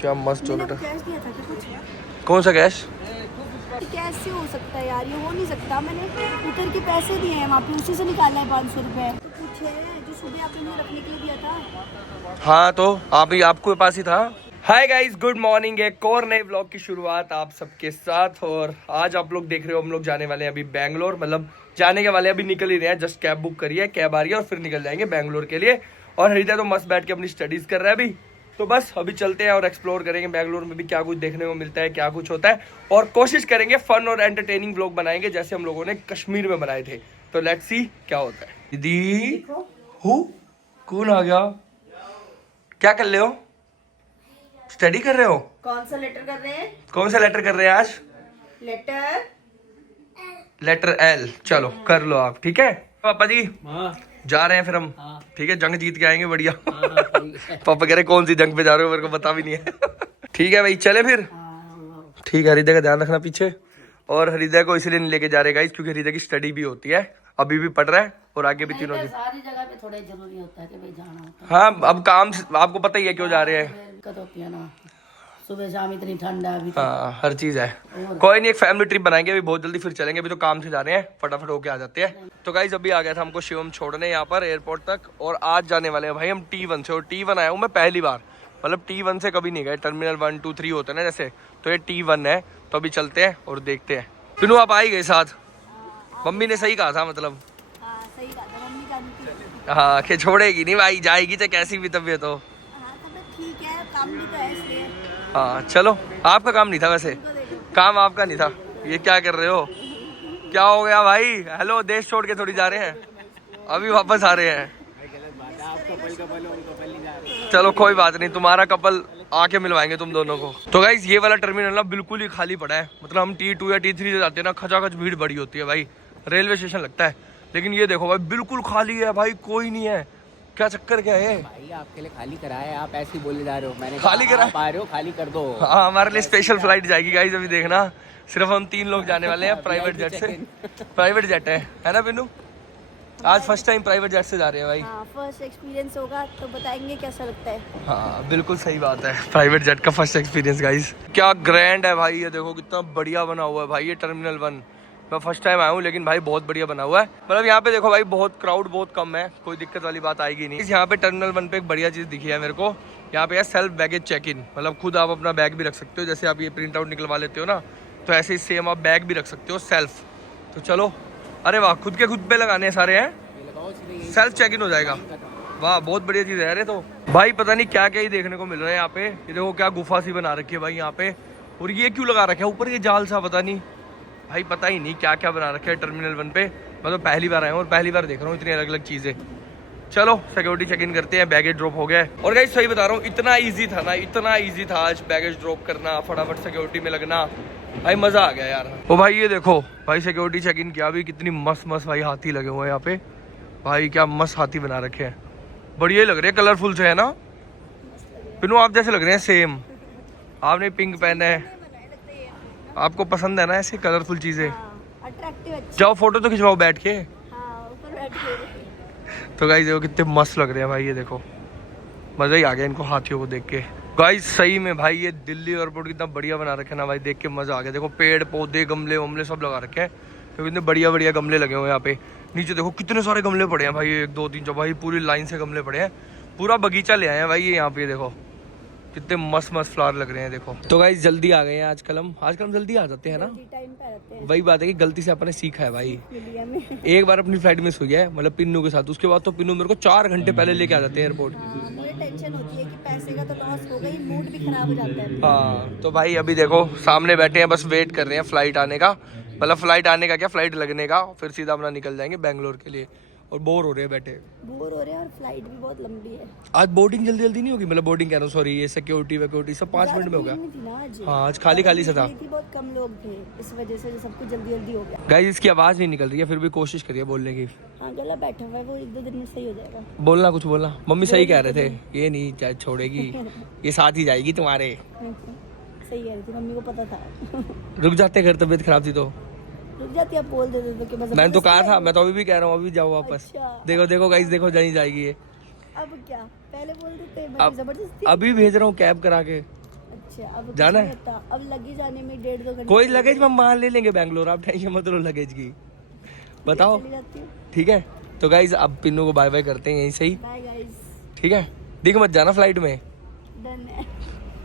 क्या मस्त मैंने चॉकलेट है। कैश दिया था क्या कुछ? कौन सा कैश? कैसे हो सकता है यार, ये हो नहीं सकता। मैंने उतर के पैसे दिए हैं वहाँ पे, उसी से निकाला है 500 रुपये। तो कुछ है जो सुबह आपने मुझे रखने के लिए दिया था। हाँ तो आपके पास ही था। Hi guys, good morning. एक और नए ब्लॉग की शुरुआत आप सबके साथ। और आज आप लोग देख रहे हो हम लोग जाने वाले हैं अभी बैंगलोर, मतलब जाने के वाले अभी निकल ही रहे हैं। जस्ट कैब बुक करी है, कैब आ रही है और फिर निकल जाएंगे बैंगलोर के लिए। और हृदय तो मस्त बैठ के अपनी स्टडीज कर रहा है अभी। तो बस अभी चलते हैं और एक्सप्लोर करेंगे बैंगलोर में भी क्या कुछ देखने को मिलता है, क्या कुछ होता है। और कोशिश करेंगे फन और एंटरटेनिंग व्लॉग बनाएंगे जैसे हम लोगों ने कश्मीर में बनाए थे। तो लेट्स सी क्या होता है। दीदी हु कौन आ गया? क्या कर रहे हो? स्टडी कर रहे हो? कौन सा लेटर कर रहे हैं? कौन सा लेटर कर रहे हैं आज? Letter letter L. चलो कर लो आप, ठीक है पापा जी। हाँ, जा रहे हैं फिर हम। हाँ। ठीक है, जंग जीत के आएंगे बढ़िया। हाँ, ठीक है। पापा कह रहे कौन सी जंग पे जा रहे हो, मेरे को पता भी नहीं है। ठीक है भाई, चले फिर। हाँ, ठीक है, हृदय का ध्यान रखना पीछे। और हृदय को इसलिए नहीं लेके जा रहे गाइस क्योंकि हृदय की स्टडी भी होती है, अभी भी पढ़ रहा है और आगे भी तीनों दिन। सारी जगह पे थोड़ा जरूरी होता है कि भाई जाना होता हाँ अब काम आपको पता ही है क्यों जा रहे हैं। है। दिक्कत होती है ना, सुबह शाम इतनी ठंड है अभी। हाँ हर चीज है। कोई नहीं, एक फैमिली ट्रिप बनाएंगे अभी बहुत जल्दी, फिर चलेंगे। अभी तो काम से जा रहे हैं, फटाफट होके आ जाते हैं। तो गाइस अभी आ गया था हमको शिवम छोड़ने यहाँ पर एयरपोर्ट तक। और आज जाने वाले हैं भाई हम T1 से। और T1 आया हूँ मैं पहली बार, मतलब T1 से कभी नहीं गए। टर्मिनल 1 2 3 होते हैं ना जैसे, तो ये T1 है। तो अभी चलते हैं और देखते हैं। पिनू आप आ ही गए साथ। मम्मी ने सही कहा था, मतलब हाँ सही बात है, मम्मी जानी थी। हाँ कि छोड़ेगी नहीं भाई, जाएगी चाहे कैसी भी तबीयत हो। हाँ तब ठीक है, काम भी तो है इसलिए। हाँ चलो, आपका काम नहीं था वैसे, काम आपका नहीं था। ये क्या कर रहे हो? क्या हो गया भाई? हेलो, देश छोड़ के थोड़ी जा रहे हैं, अभी वापस आ रहे हैं। चलो कोई बात नहीं, तुम्हारा कपल आके मिलवाएंगे तुम दोनों को। तो गाइस ये वाला टर्मिनल ना बिल्कुल ही खाली पड़ा है। मतलब हम T2 या T3 से जाते हैं ना, खचाखच भीड़ बड़ी होती है भाई, रेलवे स्टेशन लगता है। लेकिन ये देखो भाई बिल्कुल खाली है भाई, कोई नहीं है। क्या चक्कर क्या है भाई आपके लिए खाली कराया है, आप ऐसे ही बोले जा रहे हो। मैंने खाली कहा, करा? आप आ रहे हो, खाली कर दो। हाँ हमारे लिए स्पेशल फ्लाइट जाएगी गाइस, अभी देखना। सिर्फ हम 3 लोग जाने वाले हैं प्राइवेट जेट से। प्राइवेट जेट है ना बिन्नू? आज फर्स्ट टाइम प्राइवेट जेट से जा रहे हैं भाई। हाँ फर्स्ट एक्सपीरियंस होगा तो बताएंगे कैसा लगता है। हाँ बिल्कुल सही बात है, प्राइवेट जेट का फर्स्ट एक्सपीरियंस गाइस। क्या ग्रैंड है भाई, ये देखो कितना बढ़िया बना हुआ है भाई ये टर्मिनल 1। मैं फर्स्ट टाइम आया हूँ लेकिन भाई बहुत बढ़िया बना हुआ है। मतलब यहाँ पे देखो भाई बहुत क्राउड बहुत कम है, कोई दिक्कत वाली बात आएगी नहीं। यहाँ पे टर्मिनल 1 पे एक बढ़िया चीज़ दिखी है मेरे को, यहाँ पे है सेल्फ बैगेज चेक इन। मतलब खुद आप अपना बैग भी रख सकते हो, जैसे आप ये प्रिंट आउट निकलवा लेते हो ना, तो ऐसे ही सेम आप बैग भी रख सकते हो सेल्फ। तो चलो, अरे वाह, खुद के खुद पे लगाने सारे हैं, सेल्फ चेक इन हो जाएगा। वाह बहुत बढ़िया चीज़ है यार ये तो। भाई पता नहीं क्या क्या ही देखने को मिल रहा है यहाँ पे। ये देखो क्या गुफा सी बना रखी है भाई यहाँ पे। और ये क्यों लगा रखा है ऊपर ये जाल सा, पता नहीं भाई, पता ही नहीं क्या क्या बना रखा है टर्मिनल 1 पे। मैं तो पहली बार आया हूँ और पहली बार देख रहा हूँ इतनी अलग अलग चीज़ें। चलो सिक्योरिटी चेक इन करते हैं, बैगेज ड्रॉप हो गया है। और गाइस सही बता रहा हूँ, इतना ईजी था ना, इतना ईजी था आज बैगेज ड्रॉप करना, फटाफट सिक्योरिटी में लगना। भाई मज़ा आ गया यार। ओ भाई ये देखो भाई, सिक्योरिटी चेक इन किया, अभी कितनी मस्त मस्त भाई हाथी लगे हुए हैं यहाँ पे। भाई क्या मस्त हाथी बना रखे हैं, बढ़िया लग रहे हैं, कलरफुल से है ना। पिनू आप जैसे लग रहे हैं सेम, आपने पिंक पहना है। आपको पसंद है ना ऐसी कलरफुल चीज़ें? अट्रैक्टिव अच्छी। जाओ फोटो तो खिंचवाओ बैठ के। हाँ ऊपर बैठ के। तो गाइस देखो कितने मस्त लग रहे हैं भाई, ये देखो मज़ा ही आ गया इनको हाथियों को देख के। गाइस सही में भाई ये दिल्ली एयरपोर्ट कितना बढ़िया बना रखे हैं ना भाई, देख के मज़ा आ गया। देखो पेड़ पौधे गमले वमले सब लगा रखे हैं, तो कितने बढ़िया बढ़िया गमले लगे हुए हैं यहाँ पे। नीचे देखो कितने सारे गमले पड़े हैं भाई, 1 2 3 4 भाई पूरी लाइन से गमले पड़े हैं। पूरा बगीचा ले आए हैं भाई ये यहाँ पे, देखो कितने मस्त मस्त फ्लावर लग रहे हैं देखो। तो गाइस जल्दी आ गए हैं आजकल हम जल्दी आ जाते हैं ना। टाइम पे रहते हैं। वही बात है कि गलती से अपने सीखा है भाई। इंडिया में एक बार अपनी फ्लाइट मिस हुई है, मतलब पिन्नू के साथ। उसके बाद तो पिन्नू मेरे को 4 घंटे पहले लेके आ जाते हैं एयरपोर्ट। मुझे टेंशन होती है कि पैसे का तो लॉस हो गई, मूड भी खराब हो जाता है। हाँ तो भाई अभी देखो सामने बैठे हैं, बस वेट कर रहे हैं फ्लाइट आने का। मतलब फ्लाइट आने का क्या, फ्लाइट लगने का, फिर सीधा अपना निकल जाएंगे बैंगलोर के लिए। और बोर हो रहे हैं बैठे, बोर हो रहे हैं और फ्लाइट भी बहुत लंबी है। आज बोर्डिंग जल्दी जल्दी नहीं होगी, मतलब बोर्डिंग कह रहा हूँ सॉरी, ये सिक्योरिटी सब 5 मिनट में हो गया। नहीं थी ना आज। हाँ आज खाली खाली सा था। बहुत कम लोग थे, इस वजह से सब कुछ जल्दी जल्दी हो गया। गाइस इसकी आवाज़ नहीं निकल रही है, फिर भी कोशिश करिए बोलने की। हाँ गला बैठा हुआ है, वो 1 2 दिन में सही हो जाएगा। बोलना कुछ बोलना, मम्मी सही कह रहे थे, ये नहीं चाहे छोड़ेगी, ये साथ ही जाएगी तुम्हारे। सही कह रही थी, मम्मी को पता था। रुक जाते घर, तबीयत खराब थी तो रुक जाती, आप बोल देते तो कि बस। मैंने तो कहा था, मैं तो अभी भी कह रहा हूँ अभी जाओ वापस। अच्छा। देखो देखो गाइस देखो नहीं जाएगी ये। अब क्या, पहले बोल देते अब जबरदस्ती। अभी भेज रहा हूँ कैब करा के। अच्छा अब जाना है? कुछ नहीं होता। अब लगे जाने में 1.5-2 घंटे कोई लगेज हम वहाँ ले लेंगे बैंगलोर, आप टेंशन मत लो लगेज की। बताओ, चली जाती हूँ। ठीक है? तो गाइज अब पिन्नू को बाय बाय करते हैं यहीं से ही, बाय गाइस, ठीक है? दिख मत जाना फ्लाइट में, डन है।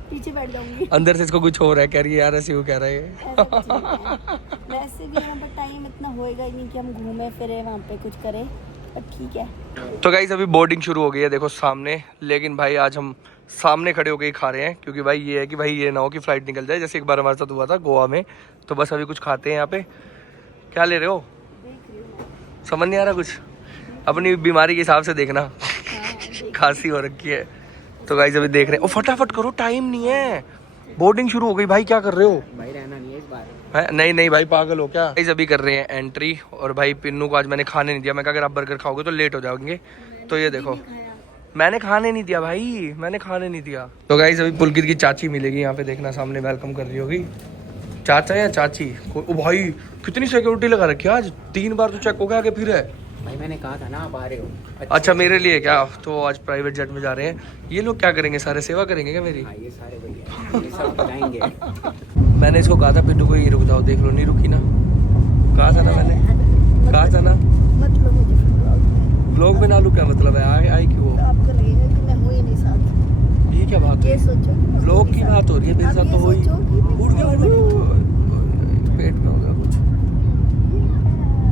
पीछे बैठ जाऊंगी। अंदर से इसको कुछ हो रहा है, कह रही है यार ऐसे वो कह रहे हैं। ऐसा कुछ नहीं है। वैसे भी यहाँ पर टाइम इतना होएगा ही नहीं कि हम घूमे फिरे वहाँ पे कुछ करें, पर ठीक है। तो गाइज अभी बोर्डिंग शुरू हो गई है देखो सामने, लेकिन भाई आज हम सामने खड़े होके ही खा रहे हैं, क्योंकि भाई ये है कि भाई ये ना हो कि फ्लाइट निकल जाए, जैसे एक बार हमारे साथ हुआ था गोवा में। तो बस अभी कुछ खाते हैं यहाँ पे। क्या ले रहे हो? देख रही हूँ मैं। समझ नहीं आ रहा कुछ, अपनी बीमारी के हिसाब से देखना। हाँ, खांसी हो रखी है तो गाइस अभी देख रहे हैं। ओ फटाफट करो, टाइम नहीं है, बोर्डिंग शुरू हो गई। भाई क्या कर रहे हो भाई? रहना नहीं है इस बार। है? नहीं नहीं भाई पागल हो क्या? गाइस अभी कर रहे हैं एंट्री, और भाई पिन्नू को आज मैंने खाने नहीं दिया। मैं कहा अगर आप बर्गर खाओगे तो लेट हो जाओगे। तो ये देखो, मैंने खाने नहीं दिया भाई, मैंने खाने नहीं दिया। तो गाइस अभी पुलकित की चाची मिलेगी यहाँ पे, देखना सामने वेलकम कर रही होगी। चाचा या चाची? ओ भाई कितनी सिक्योरिटी लगा रखी है आज, 3 बार तो चेक हो गया, आगे फिर है। भाई मैंने कहा था ना आप आ रहे हो। अच्छा मेरे लिए क्या? तो आज प्राइवेट जेट में जा रहे हैं। ये लोग क्या करेंगे, सारे सेवा करेंगे क्या मेरी? हाँ ये सारे बढ़िया, ये सब बताएंगे। मैंने इसको कहा था पिन्नू को, ये रुक जाओ, देख लो नहीं रुकी ना। कहा था ना मैंने, कहा था ना मतलब मुझे फिर ब्लॉग में ब्लॉग में ना लू। क्या मतलब है, आई क्यों? तो आपको लगेगा कि मैं हूँ ही नहीं साथ। ये क्या बात ये है? सोचो कि मैं ब्लॉग हूँ की नहीं बात हो रही है, मेरे आप साथ ये तो हो ही। सोचो कि मैं उठ गया, और बड़ी- पेट में हो गया कुछ।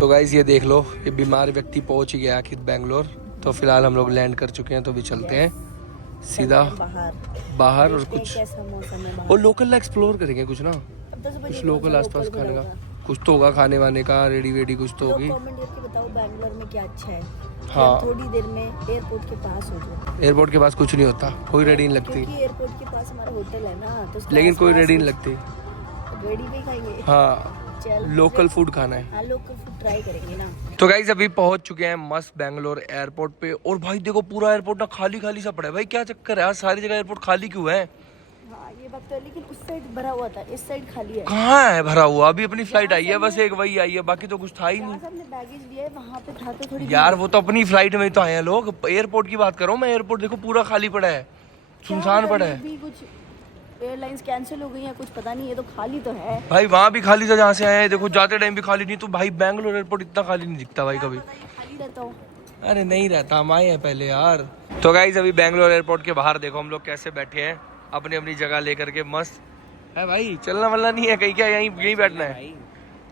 तो गाइस ये देख लो, ये बीमार व्यक्ति पहुंच ही गया आखिर बैंगलोर। तो फिलहाल हम लोग लैंड कर चुके हैं, तो भी चलते हैं सीधा बाहर और देखते हैं कुछ कैसा मौसम है बाहर। और लोकल एक्सप्लोर करेंगे कुछ ना, अब 10 बजे कुछ लोकल कौन सा आसपास लोकल खाने बना का होगा? कुछ तो होगा, खाने वाने का रेडी वेडी कुछ तो लोग होगी। कमेंट करके बताओ बैंगलोर में क्या अच्छा है। हाँ। थोड़ी देर में एयरपोर्ट के पास हो जाओ। एयरपोर्ट के पास कुछ नहीं होता, कोई रेडी नहीं लगती, क्योंकि एयरपोर्ट के पास हमारा होटल है ना, तो उसके लेकिन कोई आसपास रेडी नहीं लगती। रेडी भी खाएंगे। हाँ चल लोकल फूड खाना है। हाँ लोकल फूड ट्राई करेंगे ना। तो गाइस अभी पहुंच चुके हैं मस्त बैंगलोर एयरपोर्ट पे, और भाई देखो पूरा एयरपोर्ट ना खाली खाली सा पड़ा है। भाई क्या चक्कर है, आज सारी जगह एयरपोर्ट खाली क्यों है? हाँ ये बात तो है, लेकिन उस साइड भरा हुआ था, इस साइड खाली है। कहाँ है भरा हुआ? अभी अपनी फ्लाइट आई है बस एक, वही आई है, बाकी तो कुछ था ही नहीं। जहाँ से हमने बैगेज लिया है वहाँ पे था तो थोड़ी यार वो तो अपनी फ्लाइट में ही तो आए हैं लोग, एयरपोर्ट की बात करो मैं। एयरपोर्ट देखो पूरा खाली पड़ा है, सुनसान पड़ा है। भी कुछ एयरलाइंस कैंसिल हो गई है कुछ पता नहीं, ये तो खाली तो है। भाई वहाँ भी खाली था जहाँ से आए हैं, देखो जाते टाइम भी खाली नहीं। तो भाई बैंगलोर एयरपोर्ट इतना खाली नहीं दिखता भाई कभी। पता नहीं, खाली रहता हूँ। अरे नहीं रहता, हम आए हैं पहले यार। तो गाइज अभी बैंगलोर एयरपोर्ट के बाहर देखो हम लोग कैसे बैठे हैं, अपनी अपनी जगह लेकर के मस्त है भाई। चलना वलना नहीं है कहीं, क्या यहीं यहीं बैठना है?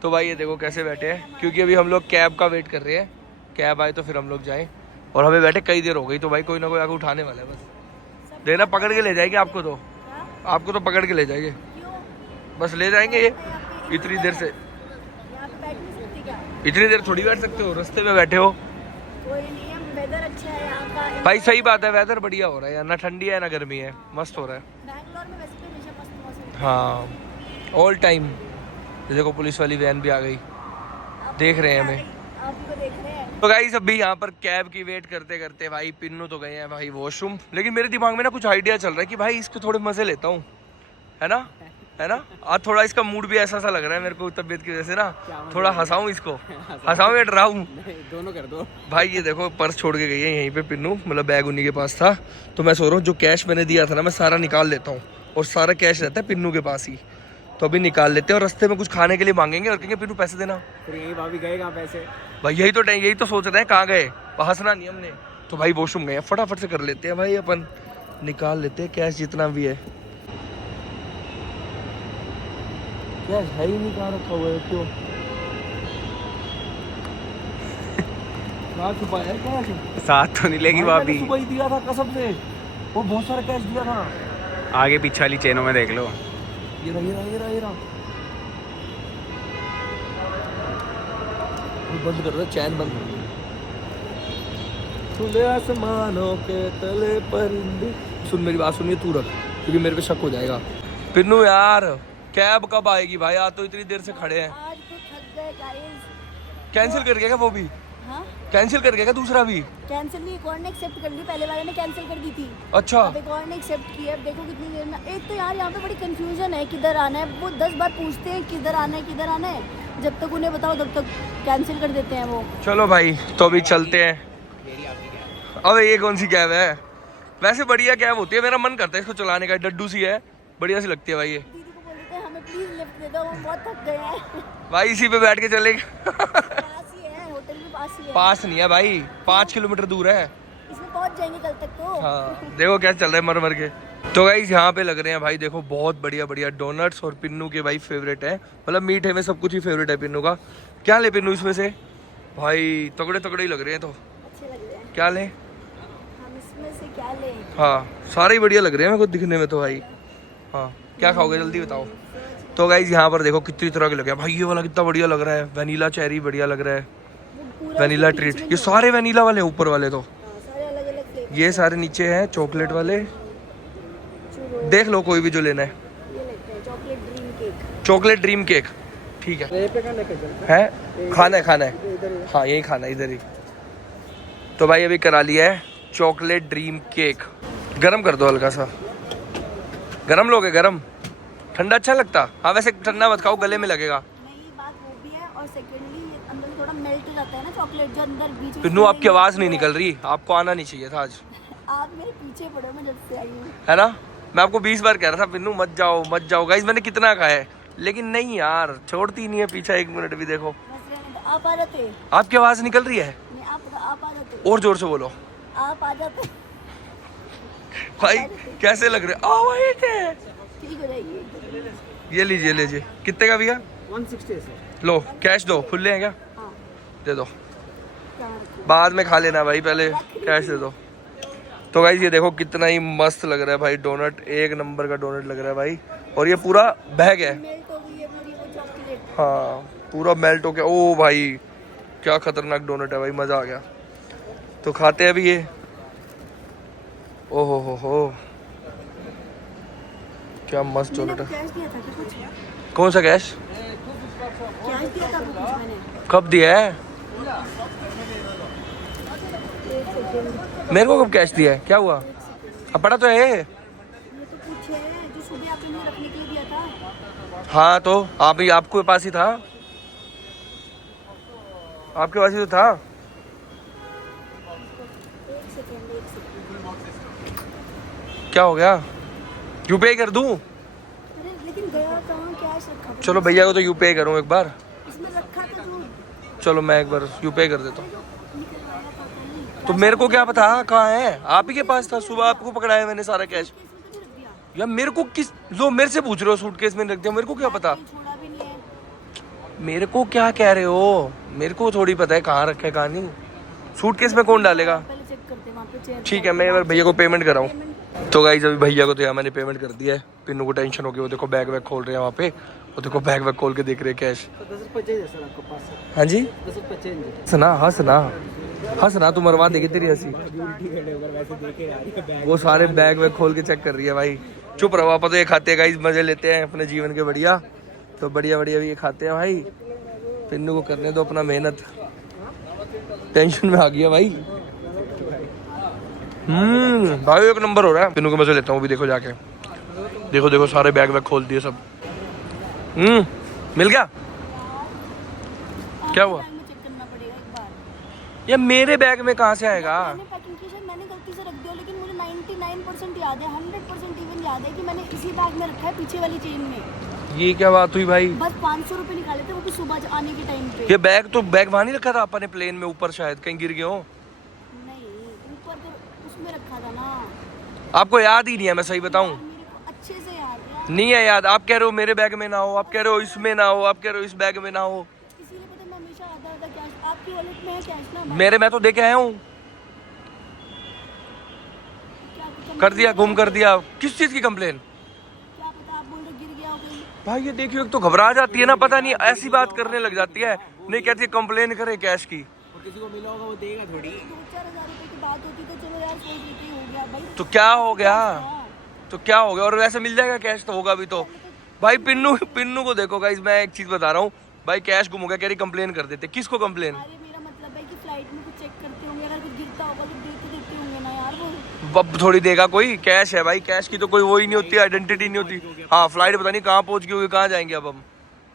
तो भाई ये देखो कैसे बैठे हैं, क्योंकि अभी हम लोग कैब का वेट कर रहे हैं, कैब आए तो फिर हम लोग जाएं। और हमें बैठे कई देर हो गई, तो भाई कोई ना कोई आके उठाने वाला है बस। देखना पकड़ के ले जाएंगे आपको, तो आपको तो पकड़ के ले जाएंगे, क्यों? बस ले जाएंगे ये इतनी देर से। यहाँ पे बैठ नहीं सकती क्या? इतनी देर थोड़ी बैठ सकते हो, रास्ते में बैठे हो। कोई नहीं है, वेदर अच्छा है यहाँ का। भाई सही बात है, वेदर बढ़िया हो रहा है यार, ना ठंडी है ना गर्मी है, मस्त हो रहा है। बैंगलोर में वैसे भी हमेशा मस्त मौसम है। हाँ ऑल टाइम। देखो पुलिस वाली वैन भी आ गई, देख रहे हैं हमें। आपको देख रहे हैं। तो गाइस अभी यहाँ पर कैब की वेट करते करते भाई पिन्नू तो गए हैं भाई वॉशरूम, लेकिन मेरे दिमाग में ना कुछ आइडिया चल रहा है कि भाई इसके थोड़े मजे लेता हूँ, है ना? है ना? आज थोड़ा इसका मूड भी ऐसा सा लग रहा है मेरे को तबीयत की वजह से ना, थोड़ा हंसाऊं इसको, हंसाऊं या डराऊं? दोनों कर दो। भाई ये देखो पर्स छोड़ के गई है यहीं पे पिन्नू, मतलब बैग उन्हीं के पास था। तो मैं सोच रहा हूँ जो कैश मैंने दिया था ना मैं सारा निकाल लेता हूँ, और सारा कैश रहता है पिन्नू के पास ही। तो अभी निकाल लेते हैं, और रास्ते में कुछ खाने के लिए मांगेंगे और कहेंगे पिन्नू पैसे देना। फिर यही भाभी गए कहाँ पैसे? भाई यही तो सोच रहे हैं कहाँ गए, हंसना नहीं हमने। तो भाई वॉशरूम गए, फटाफट से कर लेते हैं भाई, अपन निकाल लेते हैं कैश जितना भी है। कैश है ही नहीं, कहाँ रखा हुआ है क्यों? कहाँ छुपाया है कैश? साथ तो नहीं लेगी भाई भाभी। मैंने सुबह ही दिया था कसम से, वो बहुत सारा कैश दिया था। आगे पीछे वाली चेनों में देख लो। ये रहा ये रहा ये रहा ये रहा, बंद कर रहा, चैन बंद कर रहा। खुले आसमानों के तले परिंदे। सुन मेरी बात सुनिए, तू रख, क्योंकि मेरे पे शक हो जाएगा। पिन्नू यार कैब कब आएगी भाई, आज तो इतनी देर से खड़े हैं। आज तो थक गए गाइस। कैंसिल कर गया क्या वो भी? हाँ कैंसिल कर गया क्या दूसरा भी? कैंसिल नहीं, एक और ने एक्सेप्ट कर ली, पहले वाले ने कैंसिल कर दी थी। अच्छा अब एक और ने एक्सेप्ट किया। अब देखो कितनी देर में। एक तो यार यहाँ पे बड़ी कंफ्यूजन है, किधर आना है। वो 10 बार पूछते हैं किधर आना है किधर आना है, जब तक उन्हें बताओ तब तक कैंसिल कर देते हैं वो। चलो भाई तो अभी चलते हैं। अबे ये कौन सी कैब है? वैसे बढ़िया कैब होती है, मेरा मन करता है इसको चलाने का, डड्डू सी है, बढ़िया सी लगती है भाई ये। दीदी को बोल देते हैं हमें प्लीज लिफ्ट दे दो, हम बहुत थक गए हैं। भाई इसी पे बैठ के चलेंगे। पास ही है, होटल भी पास ही है। पास नहीं है भाई, 5 किलोमीटर दूर है। इसमें पहुंच जाएंगे कल तक तो। हाँ देखो क्या चल रहा है मर मर के। तो गाइस यहाँ पे लग रहे हैं भाई देखो बहुत बढ़िया बढ़िया डोनट्स, और पिन्नू के भाई फेवरेट है, मतलब मीठे में सब कुछ ही फेवरेट है पिन्नू का। क्या ले पिन्नू इसमें से? भाई तगड़े तगड़े ही लग रहे हैं। तो अच्छे लग रहे हैं। क्या ले? हम इसमें से क्या लें? हाँ सारे ही बढ़िया लग रहे हैं मेरे को दिखने में तो भाई। हाँ क्या खाओगे जल्दी बताओ। तो गाइस यहाँ पर देखो कितनी तरह के लगे हैं भाई। ये वाला कितना बढ़िया लग रहा है, वेनिला चेरी बढ़िया लग रहा है, वेनिला ट्रीट। ये सारे वेनिला वाले ऊपर वाले तो, सारे अलग अलग फ्लेवर। ये सारे नीचे हैं चॉकलेट वाले। देख लो कोई भी जो लेना है। ये लेते हैं chocolate dream cake. Chocolate dream cake ठीक है। खाना है हाँ यही खाना है इधर ही। तो भाई अभी करा लिया है चॉकलेट ड्रीम केक। गरम कर दो हल्का सा। गरम लोगे? गरम ठंडा अच्छा लगता? हाँ वैसे ठंडा मत खाओ, गले में लगेगा। नहीं बात वो भी है, और सेकेंडली अंदर थोड़ा मेल्ट हो जाता है ना चॉकलेट जो अंदर बीच में। पिन्नू आपकी आवाज नहीं निकल रही, आपको आना नहीं चाहिए था आज। आप मेरे पीछे पड़े हो, मैं जब से आई हूँ। है ना, मैं आपको 20 बार कह रहा था पिन्नू मत जाओ मत जाओ। गाइस मैंने कितना कहा है, लेकिन नहीं यार छोड़ती नहीं है पीछा 1 मिनट भी। देखो बस रहने दो, आप आ जाते। आपकी आवाज निकल रही है। नहीं आप आ जाते। और जोर से बोलो। आप आ जाते। भाई कैसे लग रहे? आ भाई थे। ठीक हो जाएगी। ये लीजिए कितने का भैया? 160 सर। लो कैश दो, खुले हैं क्या? हाँ दे दो, क्या रखूं? बाद में खा लेना भाई, पहले कैश दे दो। तो गाइस ये देखो कितना ही मस्त लग रहा है भाई डोनट, 1 नंबर का डोनट लग रहा है भाई। और ये पूरा बैग है। मेल्ट हो गई है पूरी वो चॉकलेट। हाँ पूरा मेल्ट हो गया। ओ भाई क्या खतरनाक डोनट है भाई, मजा आ गया। तो खाते हैं अभी ये। ओहो हो क्या मस्त मैंने डोनट है। कैश दिया था क्या कुछ? कौन सा कैश? कैश दिया था कुछ मैंने। कब दिया है? एक सेकेंड। मेरे को कब कैश दिया है? क्या हुआ? अब पड़ा तो है। ये तो कुछ है जो सुबह आपने मुझे रखने के लिए दिया था। हाँ तो आप ही, आपके पास ही था, आपके पास ही तो था। एक सेकेंड। क्या हो गया? यूपीआई कर दूं? अरे लेकिन गया कहाँ, कैश रखा था। चलो भैया को तो यूपीआई करूं एक बार। इसमें रखा था जो चलो मैं एक बार यूपीआई कर देता हूँ। निकलवाया था नहीं। तो मेरे को क्या पता कहाँ है? आप ही के पास था, सुबह आपको पकड़ाया मैंने सारा कैश। इसमें तो नहीं रख दिया। यार मेरे को किस, लो मेरे से पूछ रहे हो सूटकेस में रख दिया, मेरे को क्या पता? कहीं छोड़ा भी नहीं है। मेरे को क्या कह रहे हो? मेरे को थोड़ी पता है कहाँ रखा है कहाँ नहीं। सूटकेस में कौन डालेगा? पहले चेक करते हैं वहाँ पे चेयर। ठीक है मैं एक बार भैया को पेमेंट कराऊँ। तो गाइस अभी भैया को तो यार मैंने पेमेंट कर दिया है। पिन्नू को टेंशन हो गई, वो देखो बैग वैग खोल रहे हैं वहाँ पे, वो देखो बैग वैग खोल के देख रहे हैं कैश। 10 रुपये चाहिए सर आपके पास सर। हाँ जी 10 रुपये चेंज। हंसना तू मरवा देगी तेरी हंसी। वैसे देखे आ रही है बैग। वो सारे बैग वैग खोल के चेक कर रही है भाई। चुप रहो आप तो, ये खाते हैं गाइस, मजे लेते हैं अपने जीवन के बढ़िया। तो बढ़िया बढ़िया भी ये खाते हैं भाई। पिन्नू को करने दो अपना मेहनत, टेंशन में आ गया भाई। भाई 1 नंबर हो रहा है। पिन्नू को मजे लेता हूँ भी। देखो जाके देखो देखो सारे बैग वैग खोल दिए सब। मिल गया? क्या हुआ? चेक करना पड़ेगा एक बार। ये मेरे बैग में कहाँ से आएगा? मैंने पैकिंग की शायद मैंने गलती से रख दिया, लेकिन मुझे 99% याद है, 100% इवन याद है कि मैंने इसी बैग में रखा है पीछे वाली चेन में। ये क्या बात हुई भाई? बस 500 रुपए निकाले थे वो भी सुबह आने के टाइम पे। ये बैग तो बैग वहाँ नहीं रखा था अपने प्लेन में ऊपर, शायद कहीं गिर गए हो। नहीं ऊपर तो उसमें रखा था ना। आपको याद ही नहीं है, मैं सही बताऊं? मेरे को अच्छे से याद है। नहीं है याद। आप कह रहे हो मेरे बैग में ना हो, आप कह रहे हो इसमें ना हो, आप कह रहे हो इस बैग में ना हो। इसीलिए पता है मैं हमेशा आधा कैश आपकी वॉलेट में है कैश ना। मेरे मैं तो देके आया हूँ। क्या पता कर दिया, गुम कर दिया। किस चीज की कंप्लेन? क्या पता, आप बोल रहे गिर गया हो कहीं। भाई ये देखियो, एक तो घबरा जाती है ना, पता नहीं ऐसी बात करने लग जाती है, नहीं कहती कंप्लेन करे कैश की। और किसी को मिला होगा वो देगा थोड़ी। 2-4 हज़ार रुपए की बात होती तो चलो यार सोच लेते हो गया भाई। तो क्या हो गया? हाँ। तो क्या हो गया? और वैसे मिल जाएगा कैश तो होगा भी तो। भाई पिन्नू को देखो गाइस, मैं एक चीज बता रहा हूँ भाई, कैश गुम हो गया, कह रही कंप्लेन कर देते। किसको कंप्लेन? अरे मेरा मतलब है कि फ्लाइट में कुछ चेक करते होंगे, अगर कुछ गिरता होगा तो देते होंगे ना यार वो। अब थोड़ी देगा कोई, कैश है भाई, कैश की तो कोई वो ही नहीं होती, आइडेंटिटी नहीं होती। हाँ फ्लाइट पता नहीं कहाँ पहुंच गई होगी, कहाँ जाएंगे अब हम।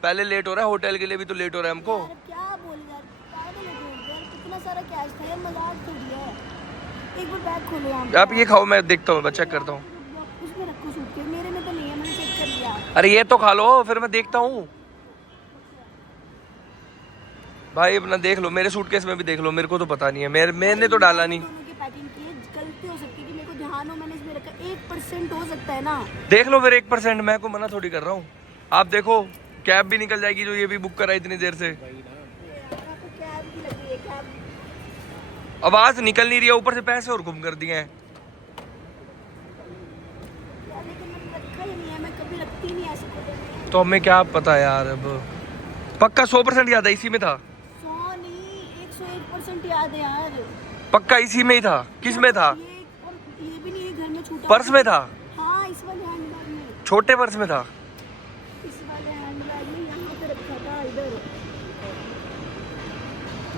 पहले लेट हो रहा है, होटल के लिए भी तो लेट हो रहा है हमको। यार क्या बोले यार, पागल हो गए यार, कितना सारा कैश था यार, मजाक थोड़ी है। एक बार बैग खोलो यहाँ पे। आप ये खाओ, मैं देखता हूँ, मैं चेक करता हूँ। उसमें रखो सूटकेस, मेरे में तो नहीं है, मैंने चेक अरे ये तो खा लो फिर मैं देखता हूँ भाई। अपना देख लो, मेरे सूटकेस में भी देख लो, मेरे को तो पता नहीं है, मैंने तो डाला नहीं। दोनों की पैकिंग की है, गलती हो सकती है कि मेरे को ध्यान हो, मैंने इसमें रखा 1% हो सकता है ना। देख लो फिर 1%, मैं को मना थोड़ी कर रहा हूँ। आप देखो कैब भी निकल जाएगी जो ये भी बुक करा इतनी देर से। आपको कैब की लग रही है कैब। आवाज निकल नहीं रही है, ऊपर से पैसे और गुम कर दिए हैं। यार लेकिन मैंने रखा ही नहीं है, मैं कभी रखती नहीं ऐसे कुछ। तो हमें क्या पता यार, अब पक्का 100% याद है इसी में था। 100 नहीं 101% याद है यार। पक्का इसी में ही था। किस में था? ये भी नहीं, घर में छूटा। पर्स में था? हाँ इस वाले हैंडबैग में। छोटे पर्स में था? इस वाले हैंडबैग में यहाँ पे रखा था इधर।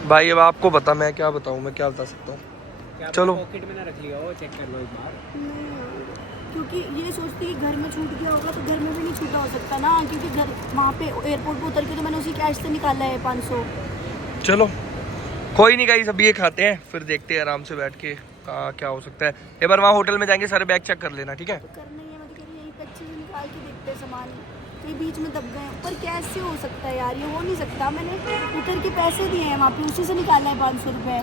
भाई अब आपको बता, मैं क्या बताऊँ, मैं क्या बता सकता हूँ। चलो पॉकेट में ना रख लिया हो, चेक कर लो एक बार। क्योंकि ये सोचती कि घर में छूट गया होगा तो घर में भी नहीं छूटा हो सकता ना, क्योंकि घर वहाँ पे एयरपोर्ट पे उतर के तो मैंने उसी कैश से निकाला है 500। चलो कोई नहीं गाइस, अब ये खाते हैं फिर देखते हैं आराम से बैठ के कहाँ क्या हो सकता है। एक बार वहाँ होटल में जाएंगे, सारे बैग चेक कर लेना, ठीक है? तो करना ही है, मैं तो कह रही हूँ यहीं पे अच्छे से निकाल के देखते हैं सामान। कहीं बीच में दब गए पर कैसे हो सकता है यार, ये हो नहीं सकता। मैंने उतर के पैसे दिए हैं वहाँ पे, उसी से निकाला है 500 रुपये।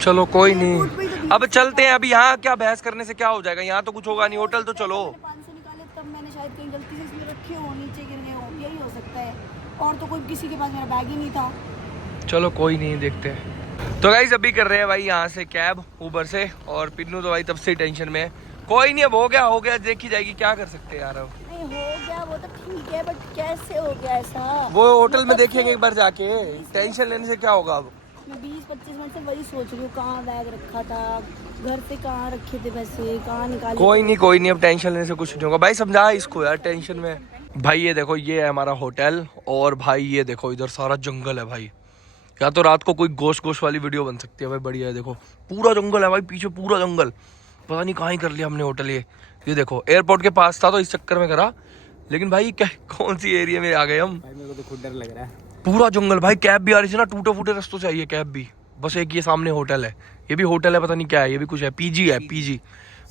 चलो कोई नहीं, अब चलते हैं। अभी यहाँ क्या बहस करने से क्या हो जाएगा, यहाँ तो कुछ होगा नहीं, होटल तो चलो। 500 निकाले तब मैंने शायद कहीं गलती से इसमें रखे हो, नीचे गिर गए हो, यही हो सकता है। और तो कोई किसी के पास मेरा बैग ही नहीं था। चलो कोई नहीं, देखते हैं। तो गाइस अभी कर रहे हैं भाई यहाँ से कैब उबर से, और पिन्नू तो भाई तब से टेंशन में है। कोई नहीं, अब हो गया देखी जाएगी, क्या कर सकते हैं यार। अब नहीं हो गया वो तो ठीक है, बट कैसे हो गया ऐसा? वो होटल में देखेंगे एक बार जाके, टेंशन लेने से क्या होगा। अब मैं 20-25 मिनट से वही सोच रही हूँ, कहाँ बैग रखा था, घर से कहाँ रखे थे पैसे, कहाँ निकाले। कोई नहीं, अब टेंशन लेने से कुछ नहीं होगा भाई। समझा इसको यार, टेंशन में। भाई ये देखो, ये है हमारा होटल, और भाई ये देखो इधर सारा जंगल है भाई। या तो रात को कोई गोश्त वाली वीडियो बन सकती है भाई, बढ़िया है। देखो पूरा जंगल है भाई, पीछे पूरा जंगल, पता नहीं कहाँ ही कर लिया हमने होटल। ये देखो एयरपोर्ट के पास था तो इस चक्कर में करा, लेकिन भाई क्या कौन सी एरिया में आ गए हम। भाई मेरे को तो खुद डर लग रहा है। पूरा जंगल भाई, कैब भी आ रही थी ना, टूटे फूटे रास्तों से आई है कैब भी। बस एक ये सामने होटल है, ये भी होटल है, पता नहीं क्या है, ये भी कुछ है, पीजी है, पीजी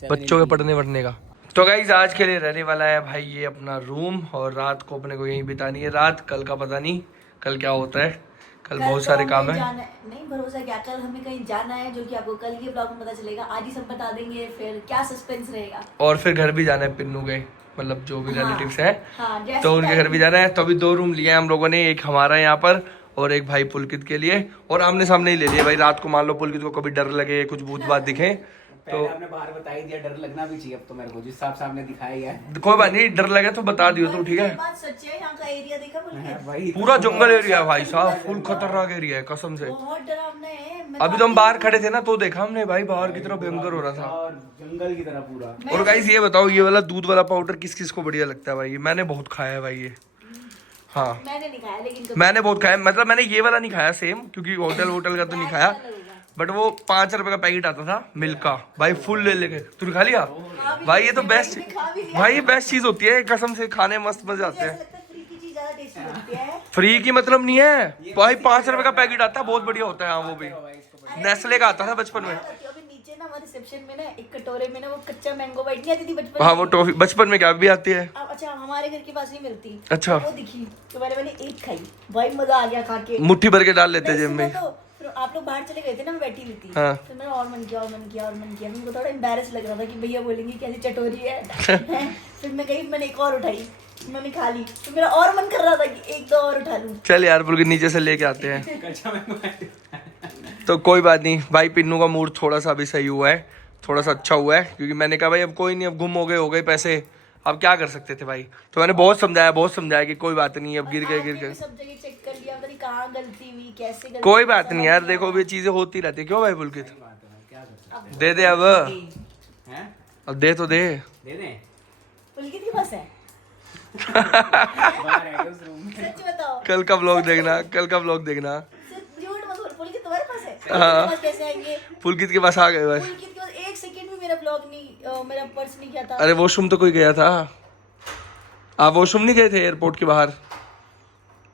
बच्चों के पढ़ने वढ़ने का। तो गाइस आज के लिए रहने वाला है भाई ये अपना रूम, और रात को अपने को यहीं बितानी है रात। कल का पता नहीं कल क्या होता है, कल बहुत सारे काम है। नहीं भरोसा क्या, कल हमें कहीं जाना है जो कि आपको कल के ब्लॉग में पता चलेगा। आज ही सब बता देंगे, फिर क्या सस्पेंस रहेगा। और फिर घर भी जाना है पिन्नू के, मतलब जो भी रिलेटिव्स है, हाँ, तो उनके घर भी जाना है। तो अभी 2 रूम लिए हैं हम लोगों ने, एक हमारा यहाँ पर और एक भाई पुलकित के लिए, और आमने सामने ही ले लिए भाई। रात को मान लो पुलकित को कभी डर लगे, कुछ भूत बात दिखे तो आपने बाहर बता ही दिया, डर लगना भी चाहिए अब तो मेरे को, जिस हिसाब से आपने दिखाया है। कोई बात नहीं, डर लगे तो बता दियो तो ठीक है। बात सच है, यहाँ का एरिया देखा पुलकित? भाई पूरा जंगल एरिया है भाई साहब, फुल खतरनाक एरिया है कसम से। बहुत डरावना है। अभी तो हम बाहर खड़े थे ना, तो देखा हमने भाई बाहर की तरफ भयंकर हो रहा था, और जंगल की तरह पूरा। और गाइस ये बताओ, ये वाला दूध वाला पाउडर किस किस को बढ़िया लगता है भाई? मैंने बहुत खाया है भाई ये। हाँ मैंने नहीं खाया, लेकिन मैंने बहुत खाया, मतलब मैंने ये वाला नहीं खाया सेम, क्योंकि होटल का तो नहीं खाया, बट वो 5 रुपए का पैकेट आता था मिल्क का भाई, फुल ले लेके। तूने खा लिया भाई? ये तो बेस्ट भाई, ये बेस्ट चीज होती है कसम से, खाने मस्त मजे आते हैं। फ्री की चीज ज्यादा टेस्टी लगती है। फ्री की मतलब नहीं है भाई, 5 रुपए का पैकेट आता है, बहुत बढ़िया होता है। हाँ वो भी नेस्ले का आता था बचपन में। अभी नीचे ना हमारे रिसेप्शन में ना एक कटोरे में ना वो कच्चा मैंगो बाइट नहीं आती थी बचपन हाँ में? वो टॉफी बचपन में क्या भी आती है। अच्छा हमारे घर के पास नहीं मिलती। अच्छा। वो दिखी तो मैंने एक खाई, भाई मजा आ गया खा के। मुट्ठी भर के डाल लेते जेब में। तो फिर आप लोग बाहर चले गए थे ना, मैं बैठी हुई थी। हाँ। फिर मैंने और मन किया। मुझको थोड़ा एम्बैरेस लग रहा था कि भैया बोलेंगे कैसी चटोरी है। फिर मैं गई, मैंने एक और उठाई, मैंने खा ली, तो मेरा और मन कर रहा था कि 1-2 और उठा लूं। चल यार पुल के नीचे से लेके आते हैं। तो कोई बात नहीं भाई, पिन्नू का मूड थोड़ा सा अभी सही हुआ है, थोड़ा सा अच्छा हुआ है, क्योंकि मैंने कहा भाई अब कोई नहीं, अब गुम हो गए पैसे, अब क्या कर सकते थे भाई। तो मैंने बहुत समझाया कि कोई बात नहीं, अब गिर गए सब जगह चेक कर लिया, पता नहीं कहाँ गलती हुई, कैसे गलती। कोई बात नहीं यार, देखो ये चीजें होती रहती है। क्यों भाई पुलकित? दे दे अब दे तो दे। पुलकित के पास है? सच बताओ। कल का व्लॉग देखना। झूठ मत बोल, पुलकित तुम्हारे पास है? हाँ। पास कैसे आएंगे? पुलकित के पास आ गए बस। पुलकित के पास 1 सेकंड भी मेरा ब्लॉग नहीं, मेरा पर्स नहीं किया था। अरे वॉशरूम तो कोई गया था। आप वॉशरूम नहीं गए थे एयरपोर्ट के बाहर?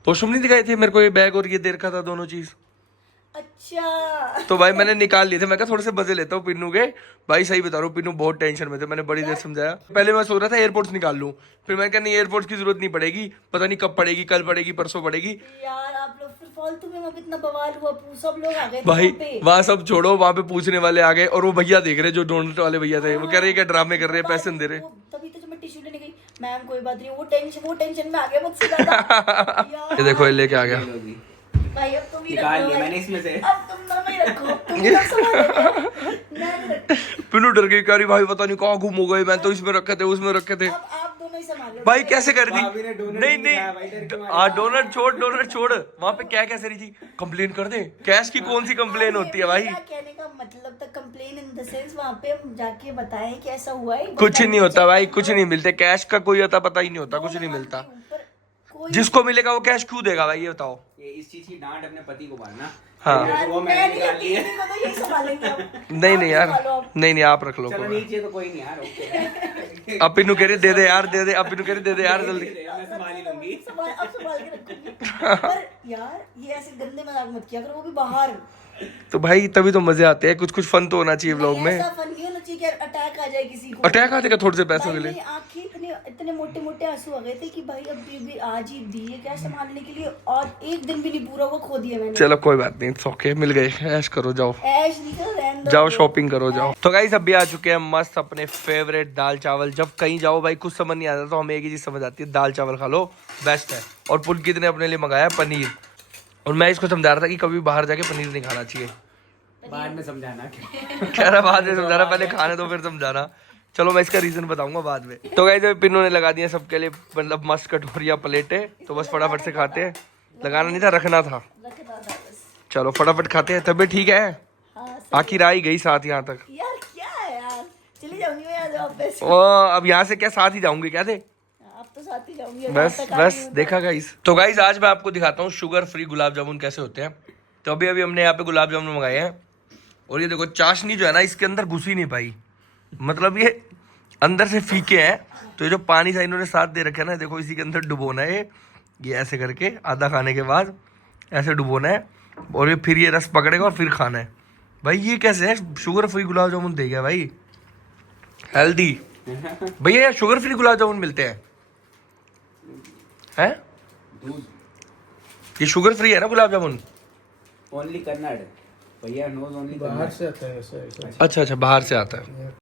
वॉशरूम नहीं गए थे? मेरे को ये बैग और ये दे रखा था, दोनों चीज। अच्छा तो भाई मैंने निकाल लिए थे, मैं कहा थोड़े से मजे लेता हूँ पिन्नू के। भाई सही बता रहा हूँ, पिन्नू बहुत टेंशन में थे, मैंने बड़ी देर समझाया। पहले मैं सोच रहा था एयरपोर्ट्स निकाल लूँ, फिर मैंने कहा नहीं एयरपोर्ट्स की जरूरत नहीं पड़ेगी, पता नहीं कब पड़ेगी, कल पड़ेगी, परसों पड़ेगी। यार आप लोग फिर फालतू में वहाँ पे इतना बवाल हुआ, सब लोग आ गए थे भाई वहाँ पे। वहाँ सब छोड़ो, वहाँ पे पूछने वाले आ गए और वो भैया देख रहे जो डोनट वाले भैया थे, वो कह रहे क्या ड्रामे कर रहे हैं, पैसे नहीं दे रहे। तभी तो जब मैं टिश्यू लेने गई, मैम कोई बात नहीं, वो टेंशन में आ गया मुझसे ज्यादा। ये देखो ये लेके आ गया। भाई अब तुम ही निकाल रखो लिया भाई। मैंने इसमें से। अब तुम दोनों ही रखो, तुम ही संभालोगे, मैं नहीं रखती। पिन्नू डर गई, कह रही भाई पता नहीं कहाँ घूम हो गए, मैं तो इसमें रखे थे उसमें रखे थे। अब आप दोनों ही संभालो भाई कैसे कर दी? भाभी ने डोनट नहीं भी दिखाया भाई, डर क्यों नहीं मारा? डोनट छोड़, डोनट छोड़, वहाँ पे क्या कैसे रही थी? कंप्लेन कर दे, कैश की कौन सी कंप्लेन होती है भाई? मेरा कहने का मतलब था कंप्लेन इन द सेंस वहाँ पे हम जाके बताएं कि ऐसा हुआ है। कुछ नहीं होता भाई, कुछ नहीं मिलते, कैश का कोई अता पता ही नहीं होता, कुछ नहीं मिलता। जिसको मिलेगा वो कैश क्यों देगा भाई, ये बताओ। ये इस चीज की डांट अपने पति को मारना। हाँ। वो मैंने निकाल ली है। नहीं नहीं यार, नहीं नहीं आप रख लो। चलो नीचे तो कोई नहीं यार, ओके। अब पिन्नू कह रही दे दे यार, दे दे, अब पिन्नू कह रही दे दे यार जल्दी। मैं संभाल ही लूंगी। अब संभाल के रखूंगी। पर यार ये ऐसे गंदे मजाक मत किया करो, वो भी बाहर। तो भाई तभी तो मजे आते हैं, कुछ कुछ फन तो होना चाहिए व्लॉग में। ऐसा फन नहीं होना चाहिए कि अटैक आ जाए किसी को। अटैक आ जाएगा थोड़े से पैसों के भाई लिए। मेरी आंखें इतने इतने मोटे मोटे आंसू आ गए थे कि भाई अब भी आज ही दिए क्या संभालने के लिए, और एक दिन भी नहीं पूरा वो खो दिया मैंने। चलो कोई बात नहीं, ओके मिल गए, ऐश करो जाओ, ऐश निकल रहने दो। जाओ शॉपिंग करो जाओ। तो गाइस अब भी आ चुके हैं मस्त अपने फेवरेट दाल चावल। जब कहीं जाओ भाई कुछ समझ नहीं आता तो हमें एक ही चीज समझ आती है, दाल चावल खा लो, बेस्ट है। और पुलकित ने अपने लिए मंगाया पनीर, और मैं इसको समझा रहा था कि कभी बाहर जाके पनीर नहीं खाना चाहिए। बाद में समझाना। कह रहा बाद में समझा रहा, पहले खाने दो फिर समझाना। चलो मैं इसका रीजन बताऊंगा बाद में। तो गाइस पिन्नू ने लगा दिया सबके लिए मतलब मस्त कटोरिया प्लेटें, तो बस फटाफट से खाते हैं। लगाना नहीं था, रखना था। रखना था बस। चलो फटाफट खाते हैं। तबीयत ठीक है? हाँ, आखिर आ ही गई साथ यहाँ तक। यार क्या है यार, चली जाऊंगी मैं आज वापस। ओ अब यहाँ से क्या साथ ही जाऊंगी क्या थे? अब तो साथ ही जाऊंगी। बस बस देखा गाइस। तो गाइस आज मैं आपको दिखाता हूँ शुगर फ्री गुलाब जामुन कैसे होते हैं। तो अभी अभी हमने यहाँ पे गुलाब जामुन मंगाए हैं, और ये देखो चाशनी जो है ना इसके अंदर घुस ही नहीं पाई, मतलब ये अंदर से फीके हैं। तो ये जो पानी था इन्होंने साथ दे रखा है ना, देखो इसी के अंदर डुबोना है, ये ऐसे करके आधा खाने के बाद ऐसे डुबोना है, और ये फिर ये रस पकड़ेगा और फिर खाना है। भाई ये कैसे है, शुगर फ्री गुलाब जामुन दे गया भाई, हेल्दी। भैया यार शुगर फ्री गुलाब जामुन मिलते हैं हैं? दूध ये शुगर फ्री है ना गुलाब जामुन? ओनली कन्नड़ भैया, नोज ओनली बाहर से आता है। अच्छा अच्छा बाहर से आता है।